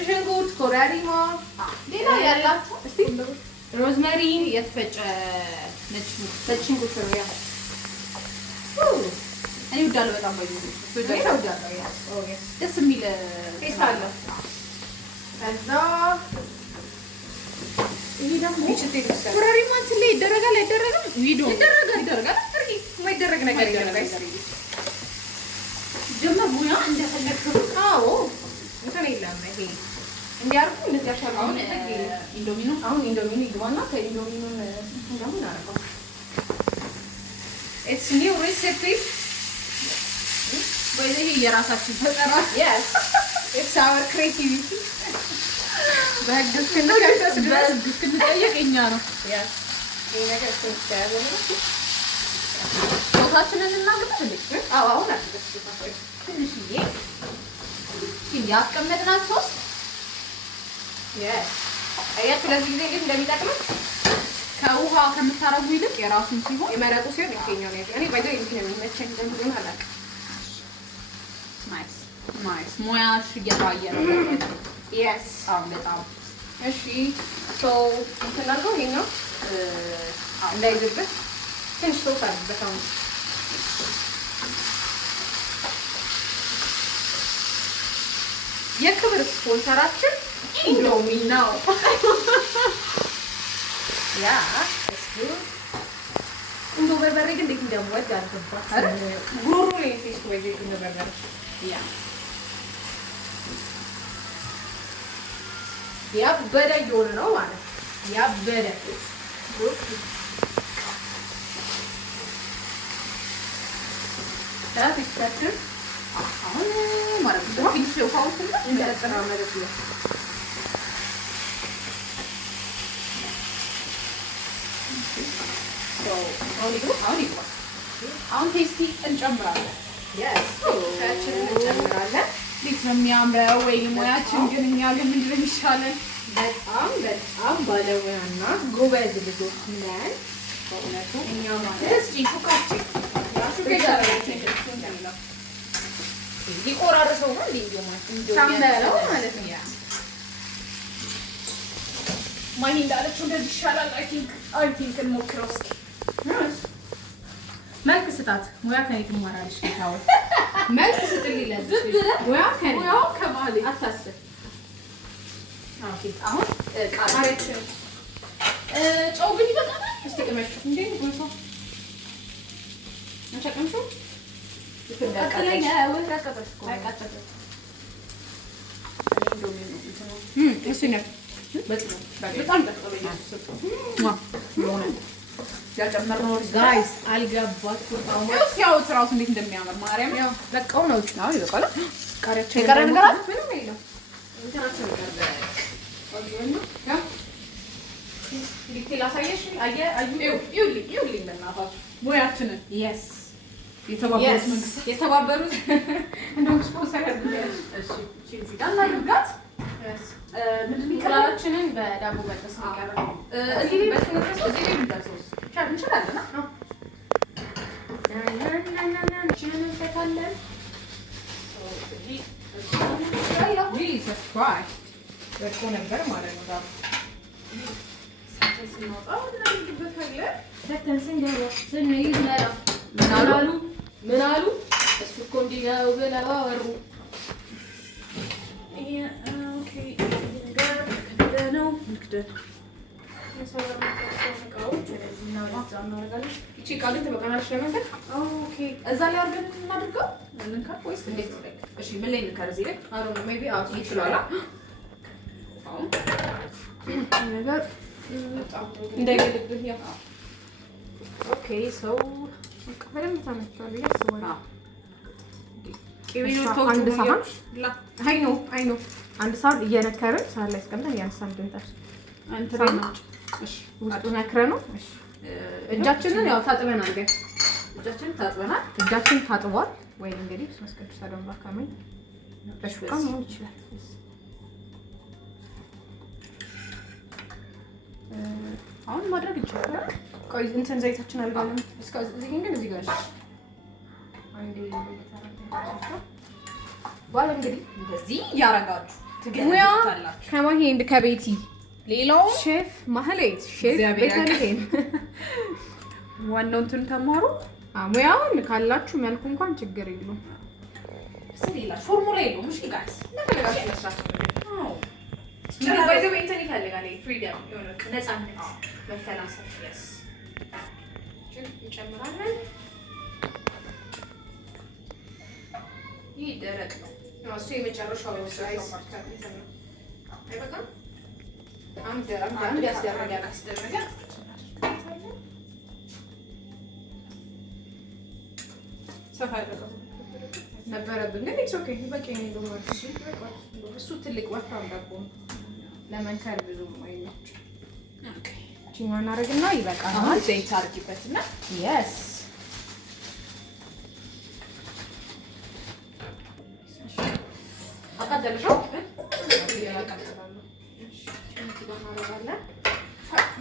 ሽንኩርት፣ ኮረሪማ፣ ሌላ ያላችሁ እስቲ ሮዝመሪ፣ የተፈጨ ነጭ ሽንኩርት ነው ያ እኔ ወዳለሁ በጣም ደስ የሚል ቴስት አለው። ከዛ ይሄ ደግሞ ኮረሪማ እንትን ላይ ይደረጋል አይደረግም? ቪዲዮ ይደረጋል። የማይደረግ ነገር የለም። ጀመር ሙያ እንደፈለግከው። አዎ እንትን የለም። ይሄ እንዲያርጉ እንደዚህ ያሻሉ። አሁን ኢንዶሚኑ ይግባና ከኢንዶሚኑን ደግሞ እናደርገው። It's new recipe. በዚህ የራሳችን ፈጠራ yes it's our creativity በህግ እስክንጠየቅ እኛ ነው yes ይሄ ነገር እስክንጠያዘ ነው ሶሳችንን እናግጥ እንዴ አሁን አትደስ ተፈጥሮ ትንሽዬ ያስቀመጥናት ሶስ yes አያችሁ ለዚህ ጊዜ ግን እንደሚጠቅም ከውሃ ከምታረጉ ይልቅ የራሱን ሲሆን የመረጡ ሲሆን ይገኛል ነው እኔ ባይዘው ይሄን የሚመቸኝ እንደሆነ አላውቅም ናይስ ሙያሽ እየታየ ነው yes አሁን በጣም እሺ ሶ እንትን አድርገው ይሄኛው እንዳይዝብት ትንሽ ሶስ አድርገው አሁን የክብር ስፖንሰራችን ኢንዶሚ ነው ያ እሱ ቁንዶ በርበሬ ግን እንዴት እንደምወድ አልገባም። አረ ጉሮሮ ላይ ቴስት ወይ ቁንዶ በርበሬ ያበደ እየሆነ ነው ማለት ያበደ ዳት ይስተካከል። አሁን ማለት ነው ትንሽ ውሃውን እንጨምራ ማለት ነው። አሁን ቴስቲ እንጨምራለን። እንጨምራለን። እንዴት ነው የሚያምረው! ወይ ሙያችን ግን እኛ ግን ምንድን ነው የሚሻለን? በጣም ባለሙያና ጎበዝ ልጆች ነን በእውነቱ እኛ ማለት እስኪ ሹካችን ሊቆራርሰው ነው ሳምበለው ማለት ነው። ማሂ እንዳለችው እንደዚህ ይሻላል። አይ ቲንክ እንሞክረው እስኪ። መልክ ስጣት። ሙያ ከኔ ትማራለች። ታው መልክ ስጥልኝ ለዚህ ሙያው ከማሊ አታስብ። ኦኬ አሁን ቃሪያችን ጨው ግን ይበቃናል። እስቲ ቅመሽ እንዴ ጉልሶ አንተቀምሹ ይፈዳቃለኝ ወይ ታቀበስኩ አይቃጠለ እሺ ነው በጣም ያጨመርነው ጋይስ አልገባችሁም? ያው ስራው እንዴት እንደሚያምር ማርያም ያው በቃው ነው ነው ይበቃል። ቃሪያችን የቀረ ነገር አለ ምንም የለም። እንትናችን ይቀርበ ያው ዲቴል አሳየሽ ይኸውልኝ በእናታችሁ ሙያችንን የስ የተባበሩት መንግስታት የተባበሩት እንደው ስፖንሰር ያድርጋል። እሺ ቺዚ ጋር እናድርጋት። ምንድን ነው ከላላችንን በዳቦ መጥበስ ይቀርባል። እዚህ እዚህ እንደርሶስ እንችላለን ነው እንፈታለን። ጂሰስ ክራይስት በቆ ነበር ማለት ነው። ዳቦ ስንወጣው እናድርግበታለን። ሰተን ስንይዝ ነራ ምን አሉ እሱ እኮ እንዲህ ነው ብለው አወሩ። ነው ንግደን እቺ ቃል ተበቃናለች ለመንገድ ኦኬ እዛ ላይ አድርገን እናድርገው እንካ ወይስ እንዴት ነው? እሺ ምን ላይ እንካ? እዚህ ላይ አሮ ሜቢ አውት ይችላል። አሁን ነገር እንዳይገልብህ ያ ኦኬ ሰው ቀለም ተመቷል ያስባል። ቂቤው አንድ ሳህን አይ ኖ አንድ ሳህን እየነከርን ሳህን ላይ አስቀምጠን ያንሳን ድንታሽ አንተ ነው። እሺ ውስጡ ነክረ ነው። እሺ እጃችንን ያው ታጥበናል። ገ እጃችንን ታጥበናል። እጃችን ታጥቧል ወይ እንግዲህ ሶስት ቅዱስ አደም ባካመኝ በሹካም ነው ይችላል። አሁን ማድረግ ይችላል። ቆይ እንትን ዘይታችን አልጋለም እስከዚህ ግን እዚህ ጋር አንዴ ባለ እንግዲህ እንደዚህ ያረጋችሁ ትገኛላችሁ። ከማሂ እንደ ከቤቲ ሌላው ሼፍ ማህሌት ሼፍ ቤተልሔም ዋናው እንትን ተማሩ። ሙያውን ካላችሁ መልኩ እንኳን ችግር የለውም። ስለሌላ ፎርሙላ የለውም። እሺ ጋይስ ለፈለጋችሁ መስራት ነው። እንግዲህ ባይዘው እንትን ይፈልጋል ፍሪደም የሆነ ነፃነት መፈላሰፍ yes እንጨምራለን። ይሄ ደረቅ ነው። እሱ የመጨረሻው ስላይስ ነው። አይበቃም? አንድ ያስደረጋል አስደረጋል ሰፋ ያደረገው ነበረብን ግን ኢትስ ኦኬ በቂ ነው። እንደማለት እሺ እሱ ትልቅ ወፍራም ዳቦ ለመንከር ብዙ አይመች። ኦኬ ቺማ እናደርግና ይበቃል። አሁን ዘይት አድርጊበትና yes አቃደልሽው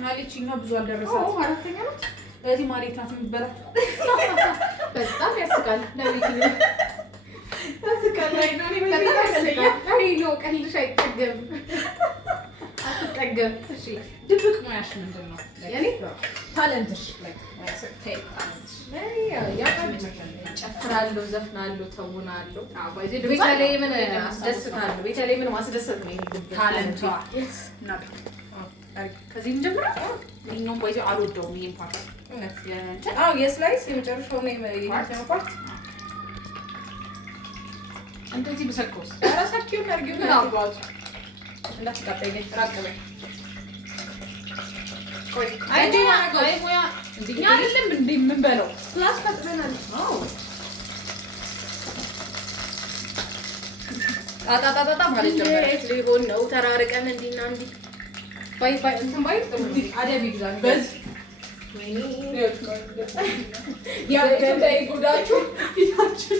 ማለችኛ ብዙ አልደረሳትም። አራተኛ ነው ለዚህ ማሪታት የሚበላት በጣም ያስቃል። ለቤት ያስቃል። አይ ነው ቀልሽ አይጠገብም አትጠገብ። እሺ ድብቅ ሙያሽ ምንድን ነው? ያኔ ታለንትሽ ጨፍራለሁ፣ ዘፍናለሁ፣ ተውናለሁ። ቤተልሔምን አስደስታለሁ። ቤተልሔምን ማስደሰት ነው ታለንቷ። ከዚህ እንጀምራለን። ይሄኛውን ባይዘው አልወደውም ይሄን ፓርት እውነት የስላይስ የመጨረሻው ነው የመጨረሻው ፓርት እንደዚህ በሰኮስ ራሳችሁን አርጊው ነው አባቱ እንዳትቃጠይ ራቅ በይ ቆይ አይ ሙያ እንደኛ አይደለም እንዴ ምን በለው ክላስ ፈጥረናል ጣጣጣጣ ማለት ጀመረ ሊሆን ነው ተራርቀን እንዲና እንዲ ባይ እንትን ባይ አደብ ይዛል በዝ ወይኔ ያገንዳይ ጉዳችሁ ፊታችሁ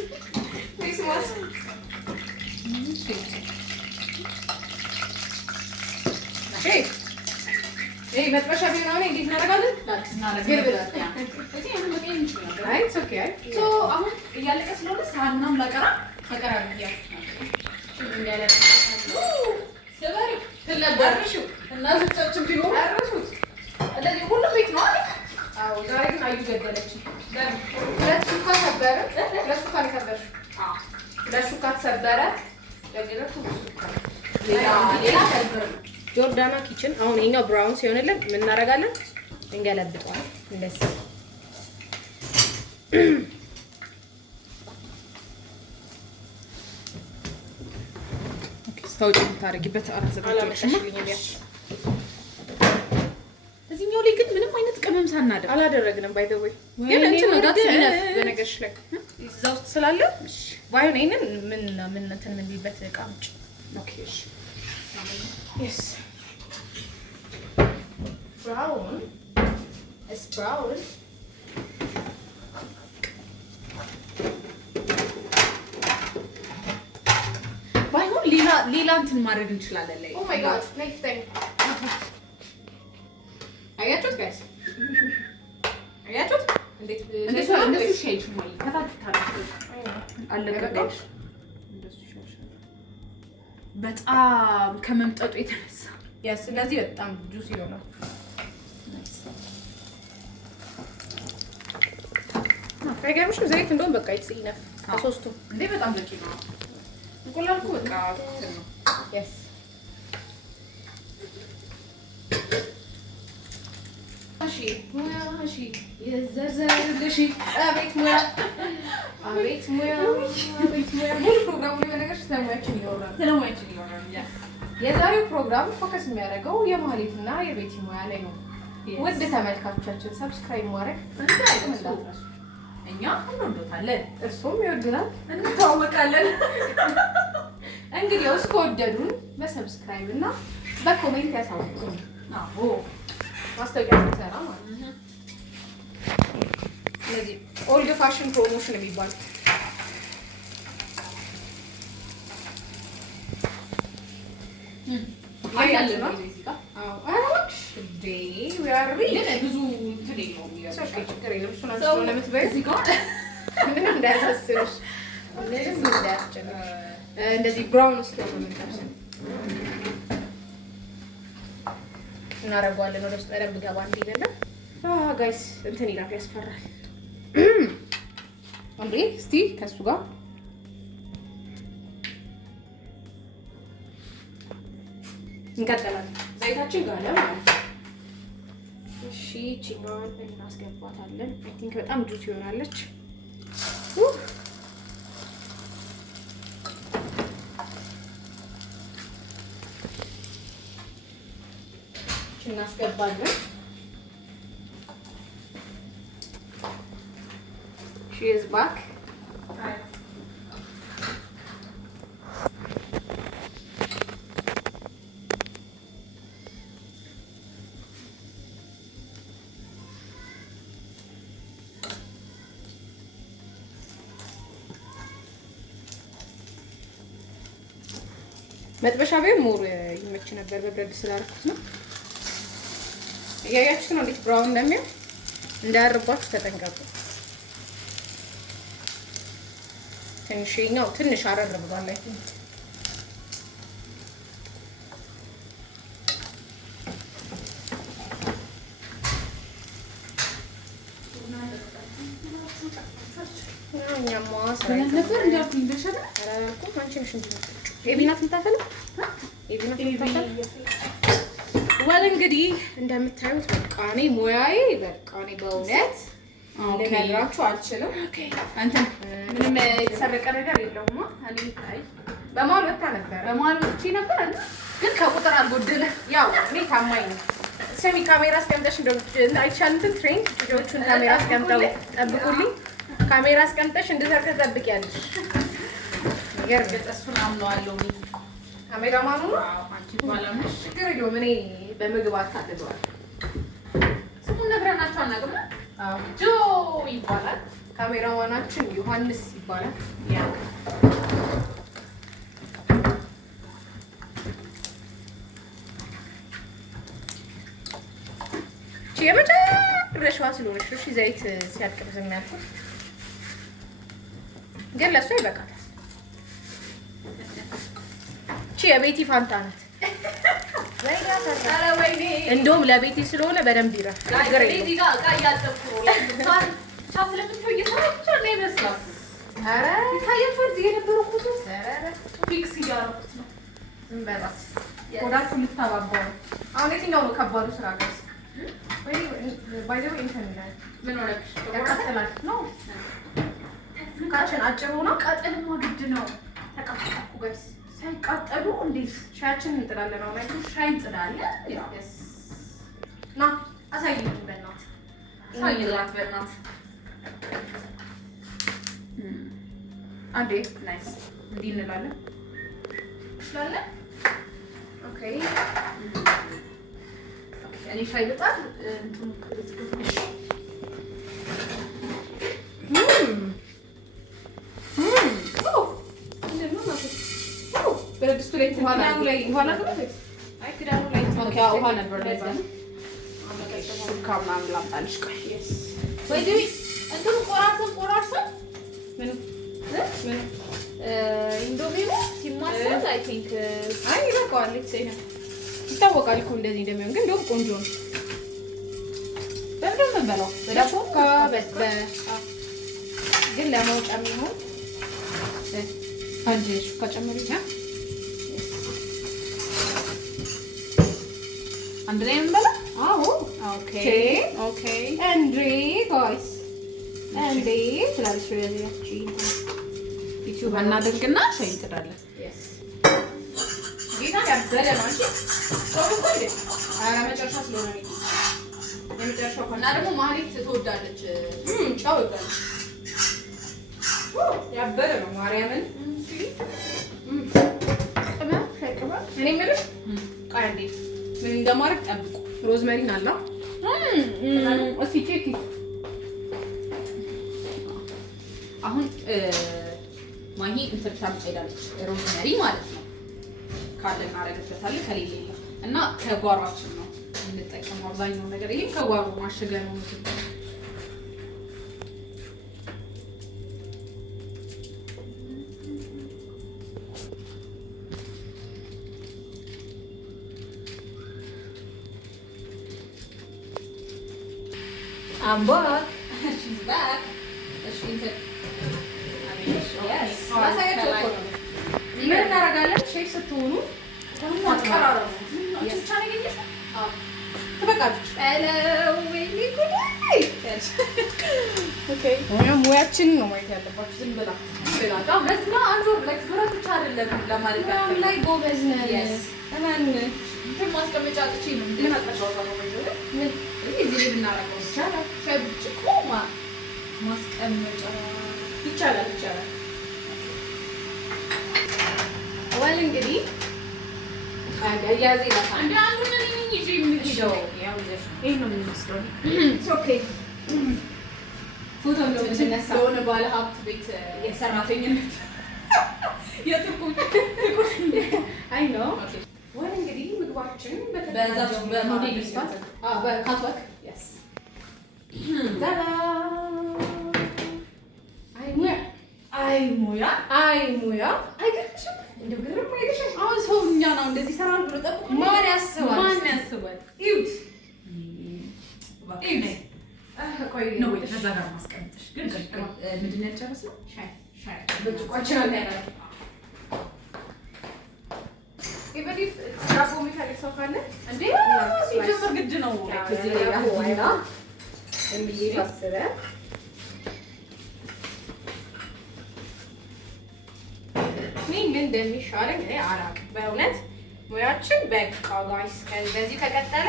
ክሪስማስ ይሄ መጥበሻ ቢሆን እንዴት እናደርጋለን? አይ ኦኬ ሶ አሁን እያለቀ ስለሆነ ሳህን ምናምን ላቀራ ነው እንዳለ ሰባሪ ተለበርሹ እና ልጆችን ቢሮ አረሱት እንደዚህ ሁሉ ቤት ነው አይደል? አዎ ዛሬ ግን አዩ ገደለች። ሁለት ሹካ ሰበረ ሁለት ሹካ ተሰበረ ለገለቱ ሌላ ሰበር ጆርዳና ኪችን አሁን የኛው ብራውን ሲሆንልን ምን እናደርጋለን? እንገለብጠዋለን እንደዚህ ታውቂ የምታረጊበት እዚህኛው ላይ ግን ምንም አይነት ቅመም ሳናደርግ አላደረግንም። ባይ ዘ ወይ ግን እንትን ወዳት ይነፍ በነገርሽ ላይ እዛ ውስጥ ስላለ ባይሆን ይሄንን ምን እንትን ምን ቢበት ቃምጭ ኦኬ እሺ yes brown is brown ባይሆን ሌላ እንትን ማድረግ እንችላለን ላይ ኦ ማይ ጋድ ኔክስት ታይም አያችሁት ጋይስ አያችሁት እንዴት እንደሱ ሼድ ነው ከታች ታደርጉ አለቀቀሽ በጣም ከመምጠጡ የተነሳ ያስ ስለዚህ በጣም ጁስ ይሆናል። አይገርምሽም? ዘይት እንደውም በቃ ይጽይነፍ ከሶስቱ እንዴ በጣም በቂ ነው። እንቁላልኩ በቃ እንትን ነው ያስ እሺ የዘርዘርልሽ አቤት ሙያ ሙሉ ፕሮግራሙ በነገርሽ ስለሙያችን ይኖራል። የዛሬው ፕሮግራም ፎከስ የሚያደርገው የማህሌትና የቤቲ ሙያ ላይ ነው። ውድ ተመልካቾቻችን ሰብስክራይብ ማድረግ እንዳትረሱ። እኛ እንወዳለን፣ እርሱም ይወድናል፣ እንተዋወቃለን። እንግዲህ እስከወደዱን በሰብስክራይብ እና በኮሜንት ያሳውቁን። አዎ ማስታወቂያ ሰራ ማለት ነው። ስለዚህ ኦልድ ፋሽን ፕሮሞሽን የሚባል አያለ ነው እዚህ ጋር አራሽ ዴይ ዊአር ብዙ ትዴ ነው እዚህ ጋር ምንም እንዳያሳስብሽ ምንም እንዳያስጨንቅሽ እንደዚህ ብራውን እስኪሆን የምንጠብሰው እናደርገዋለን። ወደ ውስጥ በደንብ ገባ እንዲልና ጋይስ እንትን ይላል ያስፈራል። አንዴ እስቲ ከሱ ጋር እንቀጥላለን። ዘይታችን ጋለ ማለት ነው። እሺ ቺኛዋን እናስገባታለን። አይ ቲንክ በጣም ጁስ ይሆናለች። እናስገባለን። She is back. መጥበሻ ቢሆን ሞር ይመች ነበር። በብረት ስላልኩት ነው። እያያችሁ ነው እንዴት ብራውን እንደሚሆን። እንዳያርባችሁ ተጠንቀቁ። ትንሽኛው ትንሽ አረር ብሏል። አይ ቲንክ ነበር እንዳልኩኝ በሻለ አላልኩም። አንቺ ነሽ እንጂ ኤቢናት የምታፈለው ኤቢናት የምታፈለው ዋል እንግዲህ እንደምታዩት በቃ እኔ ሙያዬ በቃ እኔ በእውነት ልነግራችሁ አልችልም። እንትን ምንም የተሰረቀ ነገር የለውም። እኔ በማል ወጣ ነበር በማል ወጥቼ ነበር ግን ከቁጥር አልጎደለ። ያው እኔ ታማኝ ነው። ሰሚ ካሜራ አስቀምጠሽ አይቻልም። ትሬን ልጆቹን ካሜራ አስቀምጠው ጠብቁልኝ። ካሜራ አስቀምጠሽ እንድሰርቅ ትጠብቂያለሽ። ነገር ግን እሱን አምነዋለሁ። ካሜራማኑ ነው አንቺ ባላምሽ ችግር የለውም። እኔ በምግብ አታድገዋል። ስሙን ነግረናቸው አናውቅም። ጆ ይባላል። ካሜራማናችን ዮሐንስ ይባላል። ያ የመጨረሻዋ ስለሆነች እሺ፣ ዘይት ሲያልቅ ዝም ያልኩት ግን ለእሷ ይበቃል። እቺ የቤቲ ፋንታ ናት። እንደውም ለቤቲ ስለሆነ በደንብ ይረፋል። አሁን የትኛው ነው ከባዱ ስራ? አጭሩ ነው። ቀጠልማ ግድ ነው። ተቃጠልኩ ጋይስ። ሳይቃጠሉ እንዴት ሻያችንን እንጥላለን? አሁን አይተሽ ሻይ እንጥላለን። ና አሳይኝ በእናትህ ሳይላት በእናትህ አንዴ ናይስ እንዲህ እንላለን እንችላለን። ኦኬ እኔ ሻይ ልጣል እንትኑ እሺ በረድስቱ ላይ ውሃ ነበር። ምናምን ላምጣልሽ። ቆይ እንትኑ ቆራርሰን ኢንዶሚኑ ሲማሰል አይ ቲንክ አይ ይበቃዋል። ይታወቃል እኮ እንደዚህ እንደሚሆን። ግን እንደውም ቆንጆ ነው። በምንድን ነው የምንበላው? በዳቦ ግን ለማውጫ የሚሆን አንድ ሹካ ጨምሪኛ። አንድ ላይ የምንበላው? አዎ። ኦኬ ኦኬ። እንዴ ጋይስ እንዴ ትላለች። ያቺ ዩቲዩብ እናደርግና ሻይ እንጥዳለን። ጌታ ያበለ ማንቺ ኧረ መጨረሻ ስለሆነ ነው የመጨረሻው። እና ደግሞ ማህሌት ትወዳለች ጫው ይባላል። ያበለ ነው ማርያምን። እኔ የምልሽ ቃል እንዴት ምን እንደማድረግ ጠብቁ። ሮዝመሪን አላ እስኪ ቼክ አሁን ማሂ እንትን ታምጣ ሄዳለች። ሮዝመሪ ማለት ነው። ካለ እናደርግበታለን ከሌለ እና ከጓሯችን ነው የምንጠቀመው አብዛኛው ነገር። ይሄ ከጓሮ ማሸጊያ ነው። I'm back. She's back. ምን እናደርጋለን? ሼፍ ስትሆኑ አቀራረቡ ትበቃለች። ሙያችንን ነው ማየት ያለባችሁ። ዝም ብላ ዙረት ብቻ አይደለም ለማለት ላይ ጎበዝ ነን። ማስቀመጫ ጥቼ ነው ምን አጠቃው እዚህ ላይ ብናደርገው ይቻላል። ሸብጭቆ ማስቀመጫ ይቻላል። ወል እንግዲህ ያዜ ለታ አንድ አንዱን ነኝ ይዤ የምሄደው ያው ይሄ ነው የሚመስለው። ኦኬ ፎቶ ነው የምትነሳው። የሆነ ባለ ሀብት ቤት የሰራተኝነት የትርጉም አይ ነው። ወል እንግዲህ ምግባችን በዛው በሞዴል ስፋት በካትወክ yes ዳዳ አይ ሙያ አይገርምሽም? እንደው ግርም አይልሽም? አሁን ሰው እኛ ነው እንደዚህ ሰራን ብሎ ጠብቆ ማን ያስባል? ይሁት ቆይ ነው ወይ ከዛ ጋር ማስቀመጥሽ ግን ምንድን ነው ያልጨረስነው? ሻይ ብርጭቆአችን አለ ኢቨዲፍ ዳቦ የሚፈልግ ሰው ካለ እንዴ ሲጀምር ግድ ነው እዚህ ላይ ያህልና የሚያስረ ምን እንደሚሻለኝ እኔ አላውቅም በእውነት ሙያችን በቃ ጋይስ ከዚህ ከቀጠለ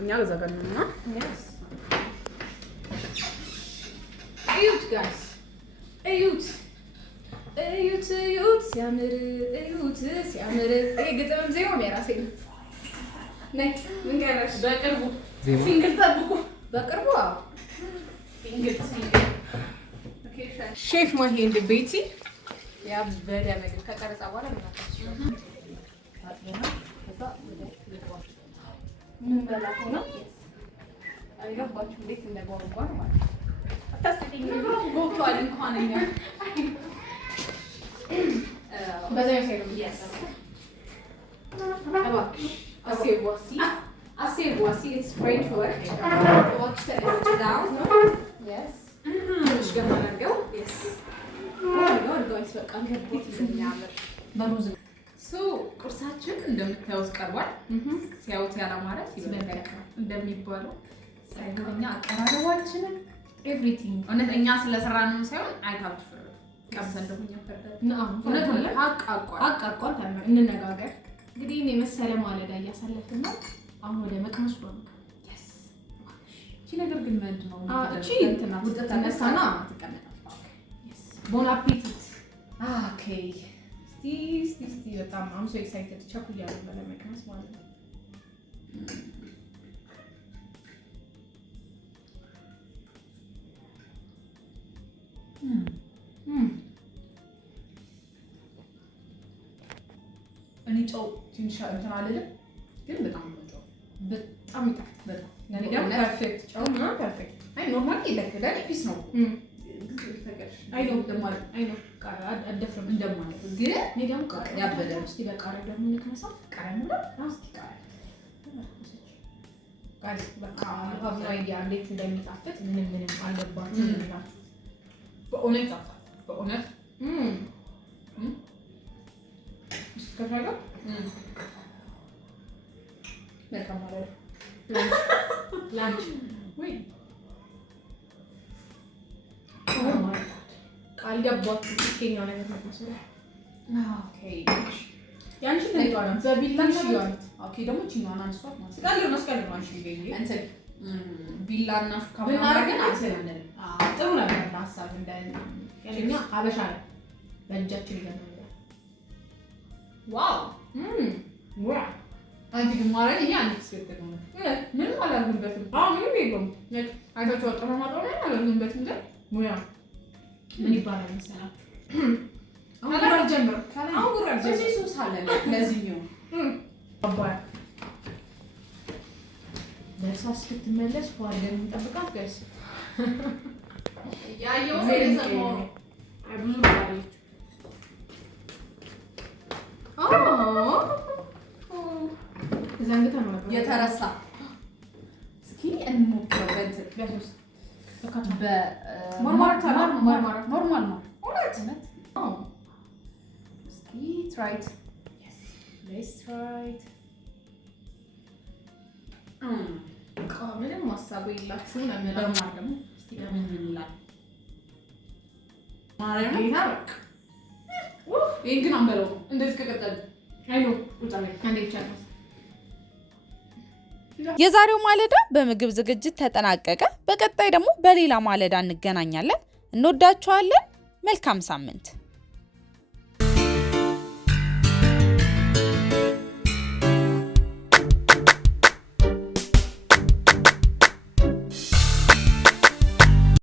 እኛ ዘገንና እዩት ጋይስ እዩት ሲያምር እዩት ሲያምር። ይሄ ግጥምም ዜማም የራሴ ነው። ነይ ምን ቀረሽ? በቅርቡ ሲንግል ጠብቁ። በቅርቡ ሲንግል ሼፍ ማሂ እንደ ቤቲ ያበደ ምግብ ከቀረጻ በኋላ ምን በላ ሆነ አይገባችሁ እንዴት እንደጓጓን ማለት ነው። አታስቂኝ ጎቷል እንኳን እኛ በዛ ይሰሩ አሴዋሲ it's French word watch the down yes ትንሽ ገና አድርገው yes ጋይስ በቃ እንዴት እንደሚያምር በሩዝ ቁርሳችን እንደምታዩት ቀርቧል። ሲያዩት ያላማረ ሲበላ እንደሚባለው ሳይሆንኛ አቀራረባችንን ኤቭሪቲንግ እውነት እኛ ስለሰራነው ሳይሆን አይታችሁ ፍረዱ። ቀምሰን ደግሞ እኛ ፈርደን እውነት ነው አቃቋል እንነጋገር። እንግዲህ እኔ መሰለ ማለዳ እያሳለፍን ነው። አሁን ወደ መቅመሱ ነው። yes እቺ ነገር ግን ምንድን ነው? እቺ እንትና ውጤት ተነሳና ተቀመጣለች። yes bon appétit okay እስቲ በጣም I'm so excited ቸኩያለሁ ለመቅመስ ማለት ነው። እኔ ጨው ትንሽ እንትን አልልም ግን በጣም ነው ጨው በጣም ይጣፍጣል። ለኔ ደግሞ ፐርፌክት ጨው ነው ፐርፌክት። አይ ኖርማሊ ለከዳኒ ፒስ ነው አይ ነው እንደማለት አይ ነው ቃል አደፍረም እንደማለት ግን እኔ ደግሞ ቃል ያበደ እስቲ በቃሪያ ደግሞ እንከመሳው ቃሪያ ነው እስቲ ቃሪያ ጋይስ በቃ ሀብ አይዲያ እንዴት እንደሚጣፍጥ ምንም አልገባችሁ እንላችሁ። በእውነት ታውቃለህ በእውነት እስከታጋ መልካም ማለት ላንች ወይ ቃል ገባችሁ እስከኛው ነገር ነው። ኦኬ ያንቺ ተይቷል በቢላሽ ይዋል ኦኬ ደግሞ ቺኗን አንስቷት ማለት ስቃል መስቀል ነው አንቺ ይገኝ እንትን ቢላና ሹካ ብናረግን አትሰነን ጥሩ ነገር ሐሳብ እንደኛ አበሻ ነው በእጃችን ይገናኛል። ዋው ዋው አንቺ ግን ማለት ይሄ አንድ ስፔክት ነው ምን አላልኩበትም። ምንም የለውም አይታችሁ ወጣ ማማጣው ላይ አላልኩበትም ግን ሙያ ምን ይባላል መሰላችሁ? አሁን ጀምሮ እዚህ ሶስ አለ ለዚህኛው አባይ ለሳስ ስትመለስ ፏልደን እንጠብቃት ጋይስ ያየው ሰው ብዙ ባለች ዘንግተን ነው የተረሳ እስኪ እንሞክረው በእንትን በሶስት ኖርማል ነው እውነት እስኪ try it let's try it ምንም ሀሳቡ የላችሁም ነው የምለው። ደግሞ እስኪ ለምን ይላል ማርያም ጌታ በቃ ይሄን ግን አንበለው እንደዚህ ከቀጠለ አይ ነው ውጣ አንዴ ብቻ ነው። የዛሬው ማለዳ በምግብ ዝግጅት ተጠናቀቀ። በቀጣይ ደግሞ በሌላ ማለዳ እንገናኛለን። እንወዳችኋለን። መልካም ሳምንት።